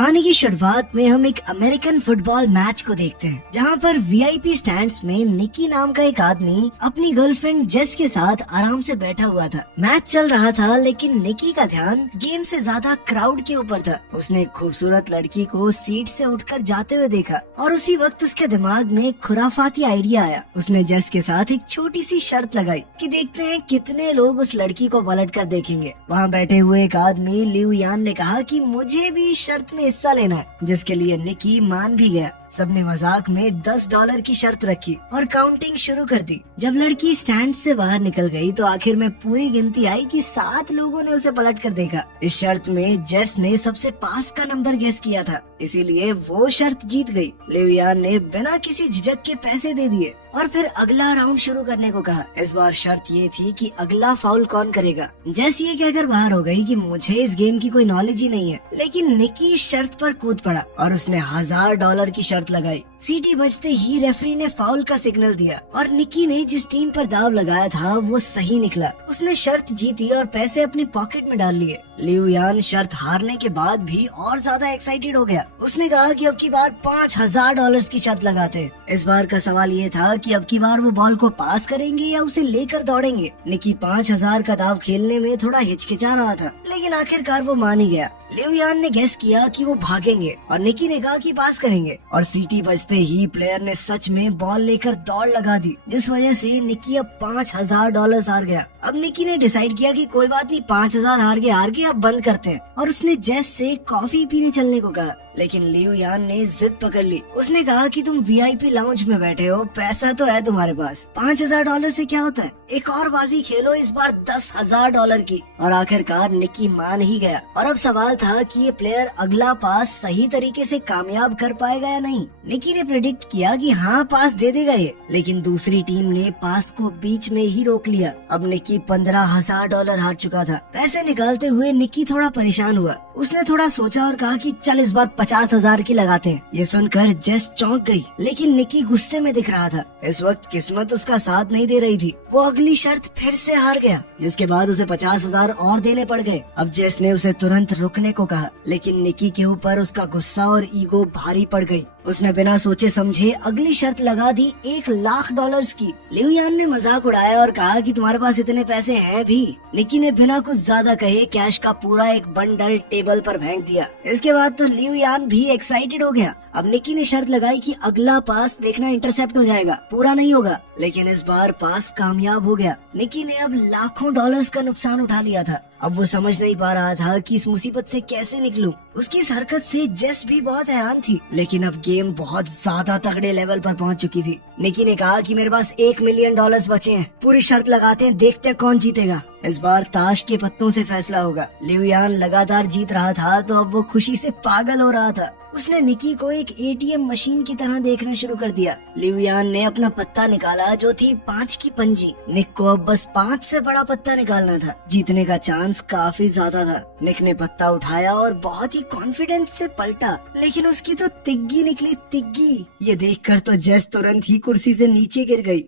कहानी की शुरुआत में हम एक अमेरिकन फुटबॉल मैच को देखते हैं, जहां पर वीआईपी स्टैंड्स में निकी नाम का एक आदमी अपनी गर्लफ्रेंड जेस के साथ आराम से बैठा हुआ था। मैच चल रहा था, लेकिन निकी का ध्यान गेम से ज्यादा क्राउड के ऊपर था। उसने एक खूबसूरत लड़की को सीट से उठकर जाते हुए देखा और उसी वक्त उसके दिमाग में एक खुराफाती आइडिया आया। उसने जेस के साथ एक छोटी सी शर्त लगाई कि देखते हैं कितने लोग उस लड़की को पलट कर देखेंगे। वहाँ बैठे हुए एक आदमी लिऊ यान ने कहा कि मुझे भी इस शर्त में हिस्सा लेना है, जिसके लिए निकी मान भी गया। सबने मजाक में $10 की शर्त रखी और काउंटिंग शुरू कर दी। जब लड़की स्टैंड से बाहर निकल गई तो आखिर में पूरी गिनती आई कि 7 लोगों ने उसे पलट कर देखा। इस शर्त में जेस ने सबसे पास का नंबर गेस किया था, इसीलिए वो शर्त जीत गई। लिवियान ने बिना किसी झिझक के पैसे दे दिए और फिर अगला राउंड शुरू करने को कहा। इस बार शर्त ये थी कि अगला फाउल कौन करेगा। जेस ये कहकर बाहर हो गई कि मुझे इस गेम की कोई नॉलेज ही नहीं है, लेकिन निकी इस शर्त पर कूद पड़ा और उसने $1000 की शर्त लगाई। सीटी बजते ही रेफरी ने फाउल का सिग्नल दिया और निकी ने जिस टीम पर दाव लगाया था वो सही निकला। उसने शर्त जीती और पैसे अपनी पॉकेट में डाल लिए। लिऊ यान शर्त हारने के बाद भी और ज्यादा एक्साइटेड हो गया। उसने कहा कि अब की बार $5000 की शर्त लगाते हैं। इस बार का सवाल ये था कि अब की बार वो बॉल को पास करेंगे या उसे लेकर दौड़ेंगे। निकी 5000 का दाव खेलने में थोड़ा हिचकिचा रहा था, लेकिन आखिरकार वो मान ही गया। लिऊ यान ने गेस किया कि वो भागेंगे और निकी ने कहा कि पास करेंगे, और सीटी बजते ही प्लेयर ने सच में बॉल लेकर दौड़ लगा दी, जिस वजह से निकी अब $5000 हार गया। अब निकी ने डिसाइड किया कि कोई बात नहीं, 5000 हार गए अब बंद करते हैं, और उसने जेस से कॉफी पीने चलने को कहा। लेकिन लिऊ यान ने जिद पकड़ ली। उसने कहा कि तुम वीआईपी लाउंज में बैठे हो, पैसा तो है तुम्हारे पास, $5000 से क्या होता है, एक और बाजी खेलो, इस बार $10,000 की। और आखिरकार निकी मान ही गया। और अब सवाल था कि ये प्लेयर अगला पास सही तरीके से कामयाब कर पाएगा या नहीं। निकी ने प्रेडिक्ट किया कि हाँ, पास दे देगा ये, लेकिन दूसरी टीम ने पास को बीच में ही रोक लिया। अब निकी $15,000 हार चुका था। पैसे निकालते हुए निकी थोड़ा परेशान हुआ। उसने थोड़ा सोचा और कहा कि चल इस बार 50,000 की लगाते हैं। ये सुनकर जेस चौंक गई, लेकिन निकी गुस्से में दिख रहा था। इस वक्त किस्मत उसका साथ नहीं दे रही थी। वो अगली शर्त फिर से हार गया, जिसके बाद उसे 50,000 और देने पड़ गए। अब जेस ने उसे तुरंत रुकने को कहा, लेकिन निकी के ऊपर उसका गुस्सा और ईगो भारी पड़ गई। उसने बिना सोचे समझे अगली शर्त लगा दी $1,00,000 की। लिऊ यान ने मजाक उड़ाया और कहा कि तुम्हारे पास इतने पैसे हैं भी। निकी ने बिना कुछ ज्यादा कहे कैश का पूरा एक बंडल टेबल पर फेंक दिया। इसके बाद तो लिऊ यान भी एक्साइटेड हो गया। अब निकी ने शर्त लगाई कि अगला पास देखना इंटरसेप्ट हो जाएगा, पूरा नहीं होगा, लेकिन इस बार पास कामयाब हो गया। निकी ने अब लाखों डॉलर्स का नुकसान उठा लिया था। अब वो समझ नहीं पा रहा था कि इस मुसीबत से कैसे निकलूं। उसकी इस हरकत से जेस भी बहुत हैरान थी, लेकिन अब गेम बहुत ज्यादा तगड़े लेवल पर पहुंच चुकी थी। निकी ने कहा कि मेरे पास $1 मिलियन बचे हैं, पूरी शर्त लगाते हैं, देखते हैं कौन जीतेगा। इस बार ताश के पत्तों से फैसला होगा। लिऊ यान लगातार जीत रहा था, तो अब वो खुशी से पागल हो रहा था। उसने निकी को एक एटीएम मशीन की तरह देखना शुरू कर दिया। लिऊ यान ने अपना पत्ता निकाला, जो थी 5 की पंजी। निक को अब बस 5 से बड़ा पत्ता निकालना था। जीतने का चांस काफी ज्यादा था। निक ने पत्ता उठाया और बहुत ही कॉन्फिडेंस से पलटा, लेकिन उसकी तो तिग्गी निकली, तिग्गी। ये देखकर तो जेस तुरंत ही कुर्सी से नीचे गिर गई।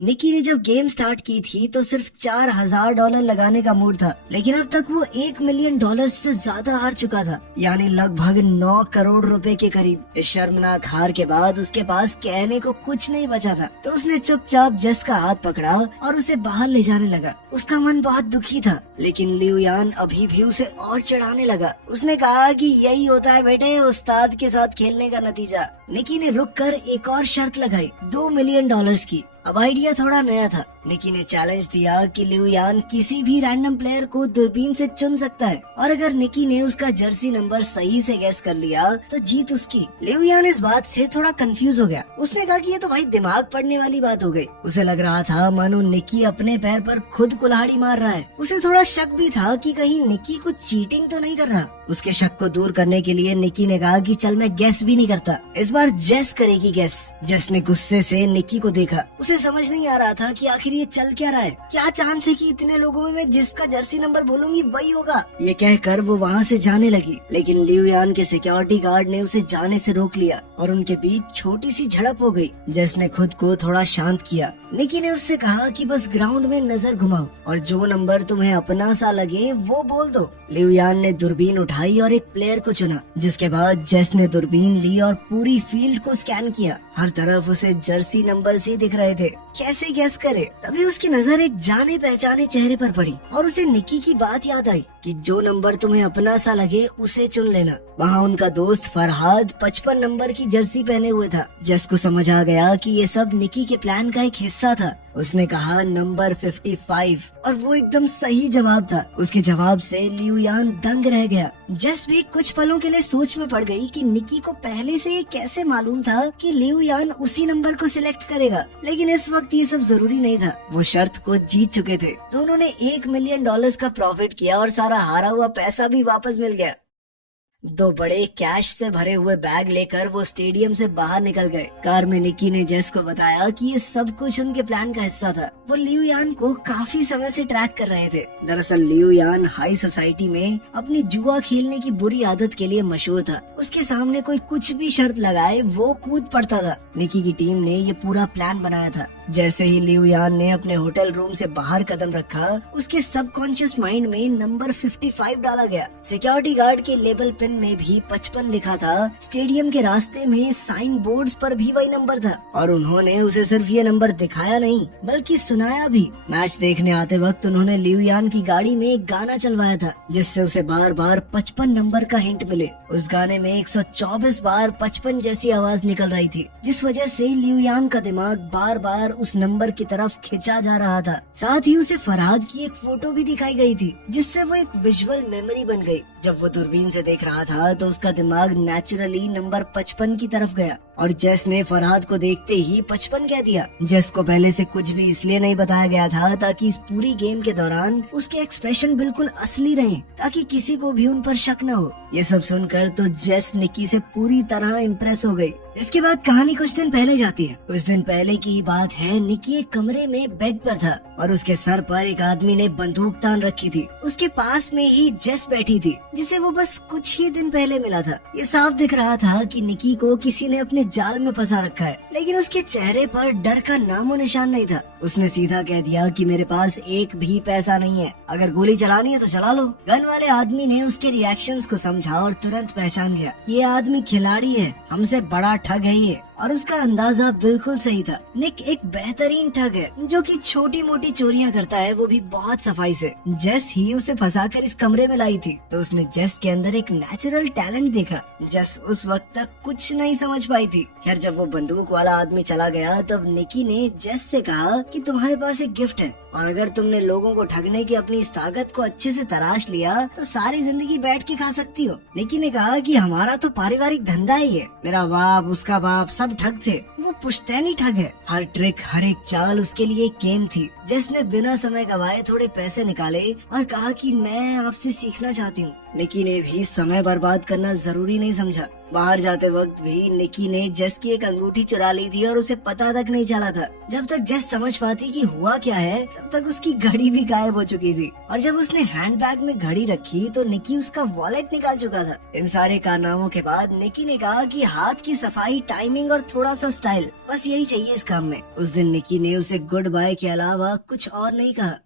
निकी ने जब गेम स्टार्ट की थी तो सिर्फ $4,000 लगाने का मूड था, लेकिन अब तक वो $1 मिलियन से ज्यादा हार चुका था, यानी लगभग 9 करोड़ रुपए के करीब। इस शर्मनाक हार के बाद उसके पास कहने को कुछ नहीं बचा था, तो उसने चुपचाप जेस का हाथ पकड़ा और उसे बाहर ले जाने लगा। उसका मन बहुत दुखी था, लेकिन लिऊ यान अभी भी उसे और चढ़ाने लगा। उसने कहा कि यही होता है बेटे उस्ताद के साथ खेलने का नतीजा। निकी ने रुक कर एक और शर्त लगाई, $2 मिलियन की। अब आइडिया थोड़ा नया था। निकी ने चैलेंज दिया कि लिऊ यान किसी भी रैंडम प्लेयर को दूरबीन से चुन सकता है, और अगर निकी ने उसका जर्सी नंबर सही से गैस कर लिया तो जीत उसकी। लिऊ यान इस बात से थोड़ा कंफ्यूज हो गया। उसने कहा कि ये तो भाई दिमाग पड़ने वाली बात हो गई। उसे लग रहा था मानो निकी अपने पैर पर खुद कुल्हाड़ी मार रहा है। उसे थोड़ा शक भी था कि कहीं निकी कुछ चीटिंग तो नहीं कर रहा। उसके शक को दूर करने के लिए निकी ने कहा कि चल मैं गेस भी नहीं करता, इस बार जेस करेगी गेस। जेस ने गुस्से से निकी को देखा। उसे समझ नहीं आ रहा था कि आखिर आखिर ये चल क्या रहा है, क्या चांस है कि इतने लोगों में मैं जिसका जर्सी नंबर बोलूंगी वही होगा। ये कहकर वो वहाँ से जाने लगी, लेकिन लिू यान के सिक्योरिटी गार्ड ने उसे जाने से रोक लिया और उनके बीच छोटी सी झड़प हो गई, जिसने खुद को थोड़ा शांत किया। निकी ने उससे कहा कि बस ग्राउंड में नजर घुमाओ और जो नंबर तुम्हें अपना सा लगे वो बोल दो। लिू यान ने दूरबीन उठाई और एक प्लेयर को चुना, जिसके बाद जेस ने दूरबीन ली और पूरी फील्ड को स्कैन किया। हर तरफ उसे जर्सी नंबर से दिख रहे थे, कैसे गैस करे। तभी उसकी नजर एक जाने पहचाने चेहरे पर पड़ी और उसे निकी की बात याद आई कि जो नंबर तुम्हें अपना सा लगे उसे चुन लेना। वहाँ उनका दोस्त फरहाद 55 नंबर की जर्सी पहने हुए था। जेस को समझ आ गया कि ये सब निकी के प्लान का एक हिस्सा था। उसने कहा नंबर 55 और वो एकदम सही जवाब था। उसके जवाब से लिू यान दंग रह गया। जेस भी कुछ पलों के लिए सोच में पड़ गई कि निकी को पहले से ये कैसे मालूम था कि लिू यान उसी नंबर को सिलेक्ट करेगा, लेकिन इस वक्त ये सब जरूरी नहीं था। वो शर्त को जीत चुके थे तो उन्होंने $1 मिलियन का प्रॉफिट किया और सारा हारा हुआ पैसा भी वापस मिल गया। 2 बड़े कैश से भरे हुए बैग लेकर वो स्टेडियम से बाहर निकल गए। कार में निकी ने जेस को बताया कि ये सब कुछ उनके प्लान का हिस्सा था। वो लिू यान को काफी समय से ट्रैक कर रहे थे। दरअसल लिू यान हाई सोसाइटी में अपनी जुआ खेलने की बुरी आदत के लिए मशहूर था। उसके सामने कोई कुछ भी शर्त लगाए वो कूद पड़ता था। निकी की टीम ने ये पूरा प्लान बनाया था। जैसे ही लिू यान ने अपने होटल रूम से बाहर कदम रखा, उसके सबकॉन्शियस माइंड में नंबर 55 डाला गया। सिक्योरिटी गार्ड के लेबल पिन में भी 55 लिखा था। स्टेडियम के रास्ते में साइन बोर्ड्स पर भी वही नंबर था और उन्होंने उसे सिर्फ ये नंबर दिखाया नहीं बल्कि सुनाया भी। मैच देखने आते वक्त उन्होंने लिू यान की गाड़ी में एक गाना चलवाया था, जिससे उसे बार बार 55 नंबर का हिंट मिले। उस गाने में 124 बार 55 जैसी आवाज निकल रही थी, जिस वजह से लिू यान का दिमाग बार बार उस नंबर की तरफ खिंचा जा रहा था। साथ ही उसे फरहाद की एक फोटो भी दिखाई गई थी, जिससे वो एक विजुअल मेमोरी बन गई। जब वो दूरबीन से देख रहा था तो उसका दिमाग नेचुरली नंबर 55 की तरफ गया और जेस ने फरहाद को देखते ही 55 कह दिया। जेस को पहले से कुछ भी इसलिए नहीं बताया गया था ताकि इस पूरी गेम के दौरान उसके एक्सप्रेशन बिल्कुल असली रहे, ताकि किसी को भी उन पर शक न हो। ये सब सुनकर तो जेस निकी से पूरी तरह इम्प्रेस हो गई। इसके बाद कहानी कुछ दिन पहले जाती है। कुछ दिन पहले की ही बात है। निकी एक कमरे में बेड पर था और उसके सर पर एक आदमी ने बंदूक तान रखी थी। उसके पास में ही जेस बैठी थी, जिसे वो बस कुछ ही दिन पहले मिला था। ये साफ दिख रहा था कि निकी को किसी ने अपने जाल में फंसा रखा है, लेकिन उसके चेहरे पर डर का नामो निशान नहीं था। उसने सीधा कह दिया कि मेरे पास एक भी पैसा नहीं है, अगर गोली चलानी है तो चला लो। गन वाले आदमी ने उसके रिएक्शंस को समझा और तुरंत पहचान गया ये आदमी खिलाड़ी है, हमसे बड़ा ठग है ये। और उसका अंदाजा बिल्कुल सही था। निक एक बेहतरीन ठग है जो कि छोटी मोटी चोरियां करता है, वो भी बहुत सफाई से। जेस ही उसे फंसाकर इस कमरे में लाई थी, तो उसने जेस के अंदर एक नेचुरल टैलेंट देखा। जेस उस वक्त तक कुछ नहीं समझ पाई थी। खैर जब वो बंदूक वाला आदमी चला गया तब निकी ने जेस से कहा कि तुम्हारे पास एक गिफ्ट है और अगर तुमने लोगों को ठगने की अपनी इस ताकत को अच्छे से तराश लिया तो सारी जिंदगी बैठ के खा सकती हो। निकी ने कहा कि हमारा तो पारिवारिक धंधा ही है, मेरा बाप उसका बाप सब ठग थे, वो पुश्तैनी ठग है। हर ट्रिक हर एक चाल उसके लिए एक गेम थी। जेस ने बिना समय गवाए थोड़े पैसे निकाले और कहा कि मैं आपसे सीखना चाहती हूँ। निकी ने भी समय बर्बाद करना जरूरी नहीं समझा। बाहर जाते वक्त भी निकी ने जेस की एक अंगूठी चुरा ली थी और उसे पता तक नहीं चला था। जब तक जेस समझ पाती कि हुआ क्या है तब तक उसकी घड़ी भी गायब हो चुकी थी और जब उसने हैंडबैग में घड़ी रखी तो निकी उसका वॉलेट निकाल चुका था। इन सारे कारनामों के बाद निकी ने कहा कि हाथ की सफाई, टाइमिंग और थोड़ा सा स्टाइल, बस यही चाहिए इस काम में। उस दिन निकी ने उसे गुड बाय के अलावा कुछ और नहीं कहा।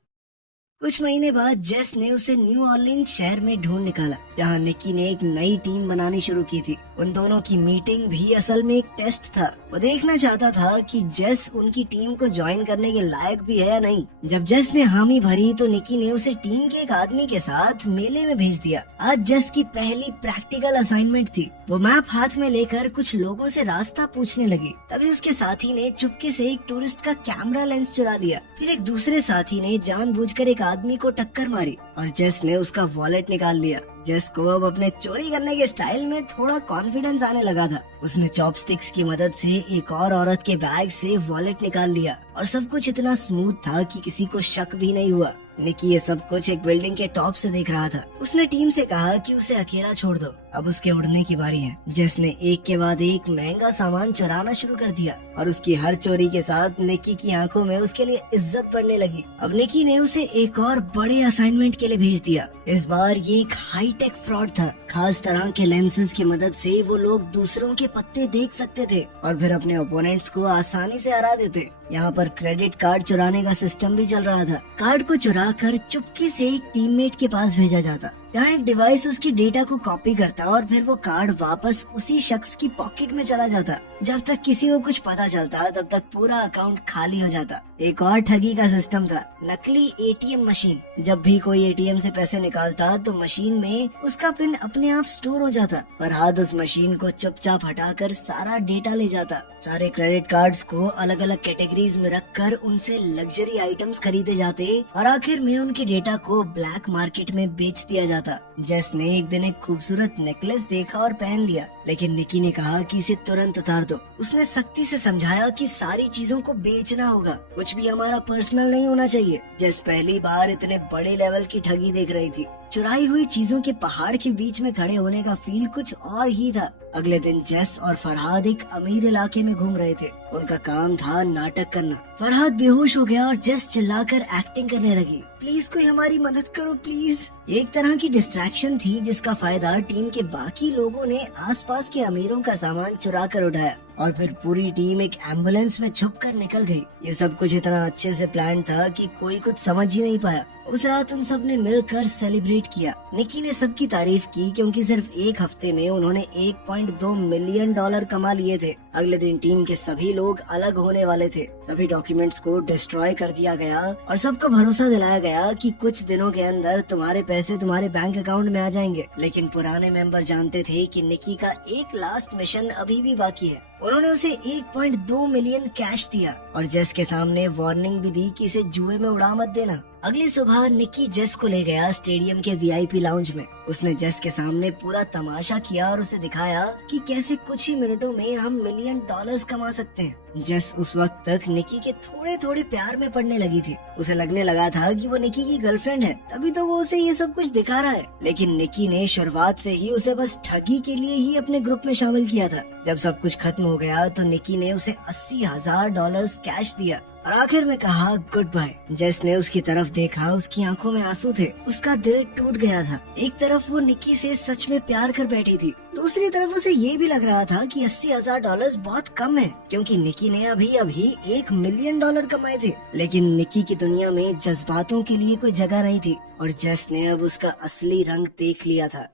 कुछ महीने बाद जेस ने उसे न्यू ऑरलीन्स शहर में ढूंढ निकाला, जहां निकी ने एक नई टीम बनानी शुरू की थी। उन दोनों की मीटिंग भी असल में एक टेस्ट था। वो देखना चाहता था कि जेस उनकी टीम को ज्वाइन करने के लायक भी है या नहीं। जब जेस ने हामी भरी तो निकी ने उसे टीम के एक आदमी के साथ मेले में भेज दिया। आज जेस की पहली प्रैक्टिकल असाइनमेंट थी। वो मैप हाथ में लेकर कुछ लोगों से रास्ता पूछने लगी। तभी उसके साथी ने चुपके से एक टूरिस्ट का कैमरा लेंस चुरा लिया। फिर एक दूसरे साथी ने जानबूझकर एक आदमी को टक्कर मारी और जेस ने उसका वॉलेट निकाल लिया। जेस को अब अपने चोरी करने के स्टाइल में थोड़ा कॉन्फिडेंस आने लगा था। उसने चॉपस्टिक्स की मदद से एक और औरत के बैग से वॉलेट निकाल लिया और सब कुछ इतना स्मूथ था कि किसी को शक भी नहीं हुआ। निकी ये सब कुछ एक बिल्डिंग के टॉप से देख रहा था। उसने टीम से कहा कि उसे अकेला छोड़ दो, अब उसके उड़ने की बारी है। जेस ने एक के बाद एक महंगा सामान चुराना शुरू कर दिया और उसकी हर चोरी के साथ निकी की आंखों में उसके लिए इज्जत बढ़ने लगी। अब निकी ने उसे एक और बड़े असाइनमेंट के लिए भेज दिया। इस बार ये एक हाई टेक फ्रॉड था। खास तरह के लेंसेज की मदद से वो लोग दूसरों के पत्ते देख सकते थे और फिर अपने ओपोनेंट्स को आसानी से हरा देते। यहाँ पर क्रेडिट कार्ड चुराने का सिस्टम भी चल रहा था। कार्ड को चुरा कर चुपके से एक टीममेट के पास भेजा जाता, जहाँ एक डिवाइस उसकी डेटा को कॉपी करता और फिर वो कार्ड वापस उसी शख्स की पॉकेट में चला जाता। जब तक किसी को कुछ पता चलता तब तक पूरा अकाउंट खाली हो जाता। एक और ठगी का सिस्टम था, नकली एटीएम मशीन। जब भी कोई एटीएम से पैसे निकालता तो मशीन में उसका पिन अपने आप स्टोर हो जाता। फरहाद उस मशीन को चुपचाप हटाकर सारा डेटा ले जाता। सारे क्रेडिट कार्ड्स को अलग अलग कैटेगरीज में रखकर उनसे लग्जरी आइटम्स खरीदे जाते और आखिर में उनके डेटा को ब्लैक मार्केट में बेच दिया जाता। जेस ने एक दिन एक खूबसूरत नेकलेस देखा और पहन लिया, लेकिन निकी ने कहा कि इसे तुरंत उतार दो। उसने सख्ती से समझाया कि सारी चीजों को बेचना होगा, कुछ भी हमारा पर्सनल नहीं होना चाहिए। जेस पहली बार इतने बड़े लेवल की ठगी देख रही थी। चुराई हुई चीजों के पहाड़ के बीच में खड़े होने का फील कुछ और ही था। अगले दिन जेस और फरहाद एक अमीर इलाके में घूम रहे थे। उनका काम था नाटक करना। फरहाद बेहोश हो गया और जेस चिल्लाकर एक्टिंग करने लगी। प्लीज कोई हमारी मदद करो प्लीज। एक तरह की डिस्ट्रैक्शन थी जिसका फायदा टीम के बाकी लोगों ने आसपास के अमीरों का सामान चुरा कर उठाया और फिर पूरी टीम एक एम्बुलेंस में छुप कर निकल गई। ये सब कुछ इतना अच्छे से प्लान था कि कोई कुछ समझ ही नहीं पाया। उस रात उन सब ने मिलकर सेलिब्रेट किया। निकी ने सबकी तारीफ की क्योंकि सिर्फ एक हफ्ते में उन्होंने 1.2 मिलियन डॉलर कमा लिए थे। अगले दिन टीम के सभी लोग अलग होने वाले थे। सभी डॉक्यूमेंट्स को डिस्ट्रॉय कर दिया गया और सबको भरोसा दिलाया गया कि कुछ दिनों के अंदर तुम्हारे पैसे तुम्हारे बैंक अकाउंट में आ जाएंगे। लेकिन पुराने मेंबर जानते थे कि निकी का एक लास्ट मिशन अभी भी बाकी है। उन्होंने उसे 1.2 मिलियन कैश दिया और जेस के सामने वार्निंग भी दी कि इसे जुए में उड़ा मत देना। अगली सुबह निकी जेस को ले गया स्टेडियम के वीआईपी लाउंज में। उसने जेस के सामने पूरा तमाशा किया और उसे दिखाया कि कैसे कुछ ही मिनटों में हम मिलियन डॉलर्स कमा सकते हैं। जेस उस वक्त तक निकी के थोड़े थोड़े प्यार में पड़ने लगी थी। उसे लगने लगा था कि वो निकी की गर्लफ्रेंड है, तभी तो वो उसे ये सब कुछ दिखा रहा है। लेकिन निकी ने शुरुआत से ही उसे बस ठगी के लिए ही अपने ग्रुप में शामिल किया था। जब सब कुछ खत्म हो गया तो निकी ने उसे $80,000 कैश दिया और आखिर में कहा गुड बाय। जेस ने उसकी तरफ देखा, उसकी आंखों में आंसू थे। उसका दिल टूट गया था। एक तरफ वो निकी से सच में प्यार कर बैठी थी, दूसरी तरफ उसे ये भी लग रहा था कि $80,000 बहुत कम है, क्योंकि निकी ने अभी अभी $1 मिलियन कमाए थे। लेकिन निकी की दुनिया में जज्बातों के लिए कोई जगह नहीं थी और जेस ने अब उसका असली रंग देख लिया था।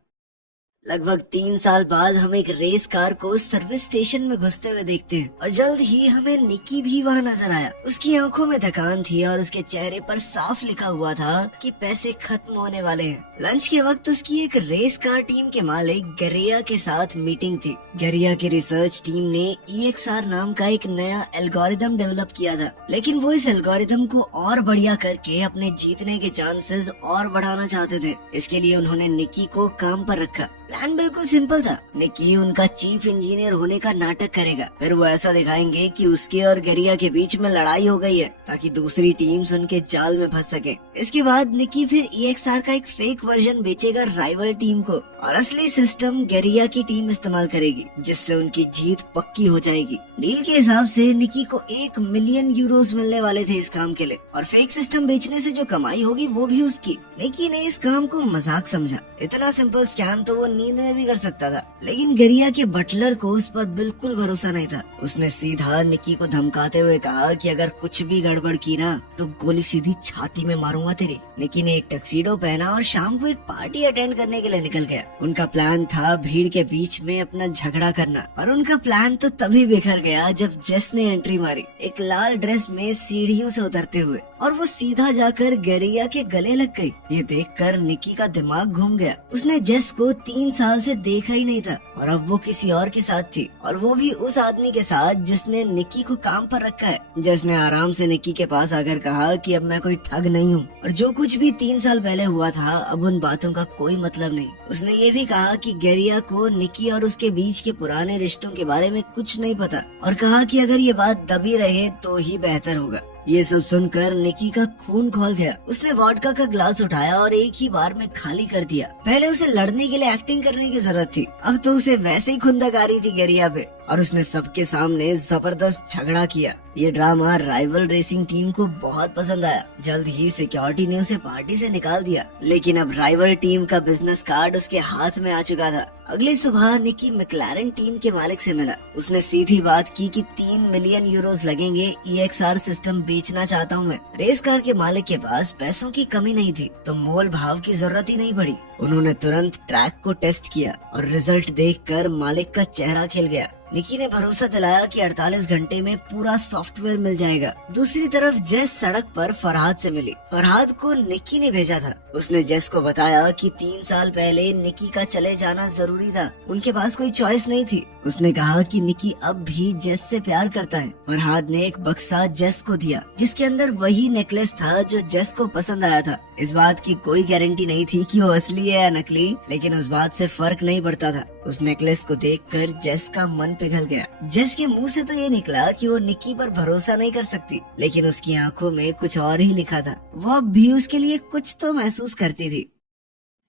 लगभग 3 साल बाद हम एक रेस कार को सर्विस स्टेशन में घुसते हुए देखते हैं और जल्द ही हमें निकी भी वहाँ नजर आया। उसकी आंखों में थकान थी और उसके चेहरे पर साफ लिखा हुआ था कि पैसे खत्म होने वाले हैं। लंच के वक्त उसकी एक रेस कार टीम के मालिक गरिया के साथ मीटिंग थी। गरिया की रिसर्च टीम ने EXR नाम का एक नया एल्गोरिदम डेवलप किया था, लेकिन वो इस एल्गोरिदम को और बढ़िया करके अपने जीतने के चांसेस और बढ़ाना चाहते थे। इसके लिए उन्होंने निकी को काम पर रखा। प्लान बिल्कुल सिंपल था। निकी उनका चीफ इंजीनियर होने का नाटक करेगा, फिर वो ऐसा दिखाएंगे कि उसके और गरिया के बीच में लड़ाई हो गई है ताकि दूसरी टीम्स उनके जाल में फंस सके। इसके बाद निकी फिर EXR का एक फेक वर्जन बेचेगा राइवल टीम को और असली सिस्टम गरिया की टीम इस्तेमाल करेगी, जिससे उनकी जीत पक्की हो जाएगी। डील के हिसाब से निकी को 1 मिलियन यूरोस मिलने वाले थे इस काम के लिए और फेक सिस्टम बेचने से जो कमाई होगी वो भी उसकी। निकी ने इस काम को मजाक समझा। इतना सिंपल स्कैम तो वो नींद में भी कर सकता था, लेकिन गरिया के बटलर को उस पर बिल्कुल भरोसा नहीं था। उसने सीधा निकी को धमकाते हुए कहा कि अगर कुछ भी गड़बड़ की ना तो गोली सीधी छाती में मारूंगा तेरी। निकी ने एक टक्सीडो पहना और शाम को एक पार्टी अटेंड करने के लिए निकल गया। उनका प्लान था भीड़ के बीच में अपना झगड़ा करना, और उनका प्लान तो तभी बिखर गया जब जेस ने एंट्री मारी, एक लाल ड्रेस में सीढ़ियों से उतरते हुए, और वो सीधा जाकर गरिया के गले लग गई। ये देखकर निकी का दिमाग घूम गया। उसने जेस को 3 साल से देखा ही नहीं था और अब वो किसी और के साथ थी, और वो भी उस आदमी के साथ जिसने निकी को काम पर रखा है। जेस ने आराम से निकी के पास आकर कहा कि अब मैं कोई ठग नहीं हूँ और जो कुछ भी 3 साल पहले हुआ था अब उन बातों का कोई मतलब नहीं। उसने ये भी कहा कि गरिया को निकी और उसके बीच के पुराने रिश्तों के बारे में कुछ नहीं पता और कहा कि अगर ये बात दबी रहे तो ही बेहतर होगा। ये सब सुनकर निकी का खून खौल गया। उसने वोडका का ग्लास उठाया और एक ही बार में खाली कर दिया। पहले उसे लड़ने के लिए एक्टिंग करने की जरूरत थी, अब तो उसे वैसे ही खुंदक आ रही थी गरिया पे, और उसने सबके सामने जबरदस्त झगड़ा किया। ये ड्रामा राइवल रेसिंग टीम को बहुत पसंद आया। जल्द ही सिक्योरिटी ने उसे पार्टी से निकाल दिया, लेकिन अब राइवल टीम का बिजनेस कार्ड उसके हाथ में आ चुका था। अगली सुबह निकी मैक्लारेन टीम के मालिक से मिला। उसने सीधी बात की कि 3 मिलियन यूरोस लगेंगे, EXR सिस्टम बेचना चाहता हूँ मैं। रेस कार के मालिक के पास पैसों की कमी नहीं थी, तो मोल भाव की जरूरत ही नहीं पड़ी। उन्होंने तुरंत ट्रैक को टेस्ट किया और रिजल्ट देखकर मालिक का चेहरा खिल गया। निकी ने भरोसा दिलाया कि 48 घंटे में पूरा सॉफ्टवेयर मिल जाएगा। दूसरी तरफ जेस सड़क पर फरहाद से मिली। फरहाद को निकी ने भेजा था। उसने जेस को बताया कि 3 साल पहले निकी का चले जाना जरूरी था, उनके पास कोई चॉइस नहीं थी। उसने कहा कि निकी अब भी जेस से प्यार करता है। फरहाद ने एक बक्सा जेस को दिया, जिसके अंदर वही नेकलेस था जो जेस को पसंद आया था। इस बात की कोई गारंटी नहीं थी कि वो असली है या नकली, लेकिन उस बात से फर्क नहीं पड़ता था। उस नेकलेस को देखकर जेस का मन पिघल गया। जेस के मुंह से तो ये निकला कि वो निकी पर भरोसा नहीं कर सकती, लेकिन उसकी आंखों में कुछ और ही लिखा था। वो अब भी उसके लिए कुछ तो महसूस करती थी।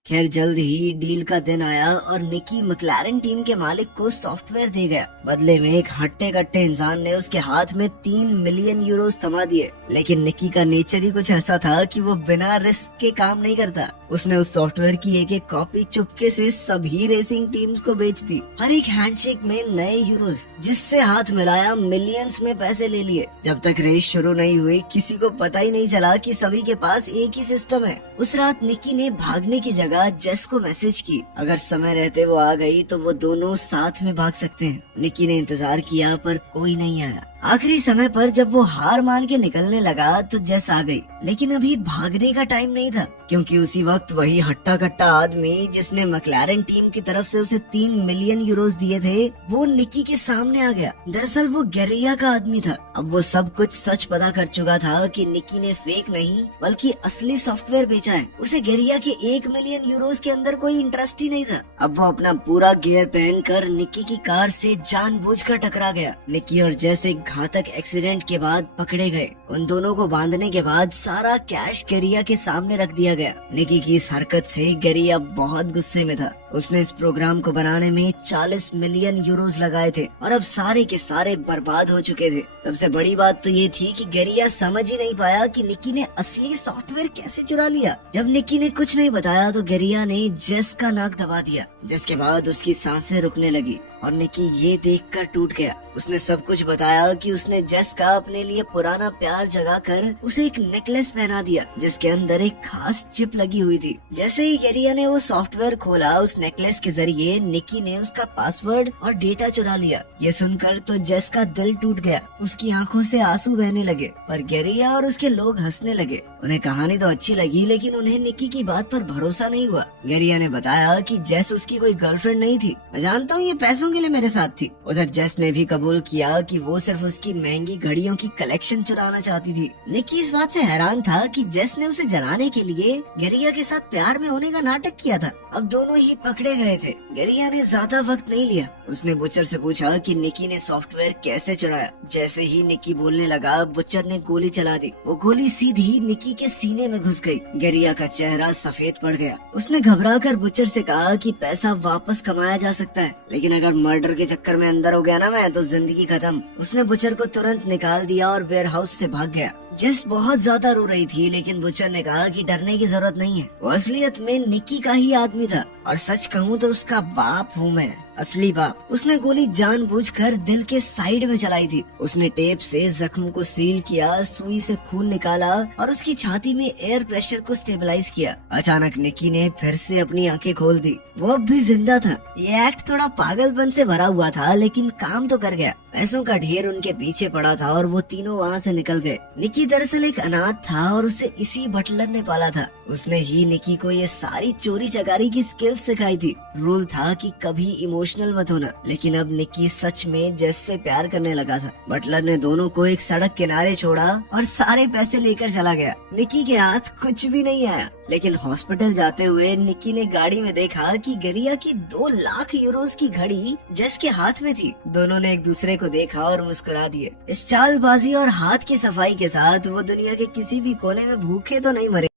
खैर जल्द ही डील का दिन आया और निकी मैक्लारेन टीम के मालिक को सॉफ्टवेयर दे गया। बदले में एक हट्टे कट्टे इंसान ने उसके हाथ में 3 मिलियन यूरोस थमा दिए। लेकिन निकी का नेचर ही कुछ ऐसा था कि वो बिना रिस्क के काम नहीं करता। उसने उस सॉफ्टवेयर की एक एक कॉपी चुपके से सभी रेसिंग टीम्स को बेच दी। हर एक हैंडशेक में नए यूरोस, जिससे हाथ मिलाया मिलियंस में पैसे ले लिए। जब तक रेस शुरू नहीं हुई, किसी को पता ही नहीं चला कि सभी के पास एक ही सिस्टम है। उस रात निकी ने भागने की जगह जेस को मैसेज की, अगर समय रहते वो आ गई तो वो दोनों साथ में भाग सकते हैं। निकी ने इंतजार किया पर कोई नहीं आया। आखिरी समय पर जब वो हार मान के निकलने लगा तो जेस आ गई, लेकिन अभी भागने का टाइम नहीं था, क्योंकि उसी वक्त वही हट्टा कट्टा आदमी जिसने मैक्लारेन टीम की तरफ से उसे 3 मिलियन यूरोस दिए थे, वो निकी के सामने आ गया। दरअसल वो गरिया का आदमी था। अब वो सब कुछ सच पता कर चुका था कि निकी ने फेक नहीं बल्कि असली सॉफ्टवेयर बेचा है। उसे गरिया के 1 मिलियन यूरोस के अंदर कोई इंटरेस्ट ही नहीं था। अब वो अपना पूरा गियर पहनकर निकी की कार से जानबूझकर टकरा गया। निकी और जेस एक घातक एक्सीडेंट के बाद पकड़े गए। उन दोनों को बांधने के बाद सारा कैश गरिया के सामने रख दिया गया। निकी की इस हरकत से गरिया बहुत गुस्से में था। उसने इस प्रोग्राम को बनाने में 40 मिलियन यूरोस लगाए थे और अब सारे के सारे बर्बाद हो चुके थे। सबसे बड़ी बात तो ये थी कि गरिया समझ ही नहीं पाया कि निकी ने असली सॉफ्टवेयर कैसे चुरा लिया। जब निकी ने कुछ नहीं बताया तो गरिया ने जेस का नाक दबा दिया, जिसके बाद उसकी सांसें रुकने लगी और निकी ये देखकर टूट गया। उसने सब कुछ बताया कि उसने जेस का अपने लिए पुराना प्यार जगाकर उसे एक नेकलेस पहना दिया, जिसके अंदर एक खास चिप लगी हुई थी। जैसे ही गरिया ने वो सॉफ्टवेयर खोला, उस नेकलेस के जरिए निकी ने उसका पासवर्ड और डेटा चुरा लिया। ये सुनकर तो जेस का दिल टूट गया। उसकी आंखों से आंसू बहने लगे, पर गरिया और उसके लोग हंसने लगे। उन्हें कहानी तो अच्छी लगी, लेकिन उन्हें निकी की बात पर भरोसा नहीं हुआ। गरिया ने बताया कि जेस उसकी कोई गर्लफ्रेंड नहीं थी। मैं जानता हूँ ये पैसों के लिए मेरे साथ थी। उधर जेस ने भी कबूल किया कि वो सिर्फ उसकी महंगी घड़ियों की कलेक्शन चुराना चाहती थी। निकी इस बात से हैरान था कि जेस ने उसे जलाने के लिए गरिया के साथ प्यार में होने का नाटक किया था। अब दोनों ही पकड़े गए थे। गरिया ने ज्यादा वक्त नहीं लिया। उसने बुचर से पूछा कि निकी ने सॉफ्टवेयर कैसे चुराया। जैसे ही निकी बोलने लगा, बुचर ने गोली चला दी। वो गोली सीधी निकी के सीने में घुस गई। गरिया का चेहरा सफेद पड़ गया। उसने घबराकर बुचर से कहा कि पैसा वापस कमाया जा सकता है, लेकिन अगर मर्डर के चक्कर में अंदर हो गया ना मैं, तो जिंदगी खत्म। उसने बुचर को तुरंत निकाल दिया और वेयरहाउस से भाग गया। जेस बहुत ज्यादा रो रही थी, लेकिन बुचर ने कहा कि डरने की जरूरत नहीं है। वो असलियत में निकी का ही आदमी था, और सच कहूँ तो उसका बाप हूँ मैं, असली बाप। उसने गोली जानबूझकर दिल के साइड में चलाई थी। उसने टेप से जख्म को सील किया, सुई से खून निकाला और उसकी छाती में एयर प्रेशर को स्टेबलाइज किया। अचानक निकी ने फिर से अपनी आंखें खोल दी। वो अब भी जिंदा था। ये एक्ट थोड़ा पागलपन से भरा हुआ था, लेकिन काम तो कर गया। पैसों का ढेर उनके पीछे पड़ा था और वो तीनों वहाँ से निकल गए। निकी दरअसल एक अनाथ था और उसे इसी बटलर ने पाला था। उसने ही निकी को ये सारी चोरी चकारी की स्किल्स सिखाई थी। रूल था कि कभी इमोशनल मत होना, लेकिन अब निकी सच में जेस से प्यार करने लगा था। बटलर ने दोनों को एक सड़क किनारे छोड़ा और सारे पैसे लेकर चला गया। निकी के हाथ कुछ भी नहीं आया, लेकिन हॉस्पिटल जाते हुए निकी ने गाड़ी में देखा कि गरिया की 2 लाख यूरोस की घड़ी जेस के हाथ में थी। दोनों ने एक दूसरे को देखा और मुस्कुरा दिए। इस चालबाजी और हाथ की सफाई के साथ वो दुनिया के किसी भी कोने में भूखे तो नहीं मरे।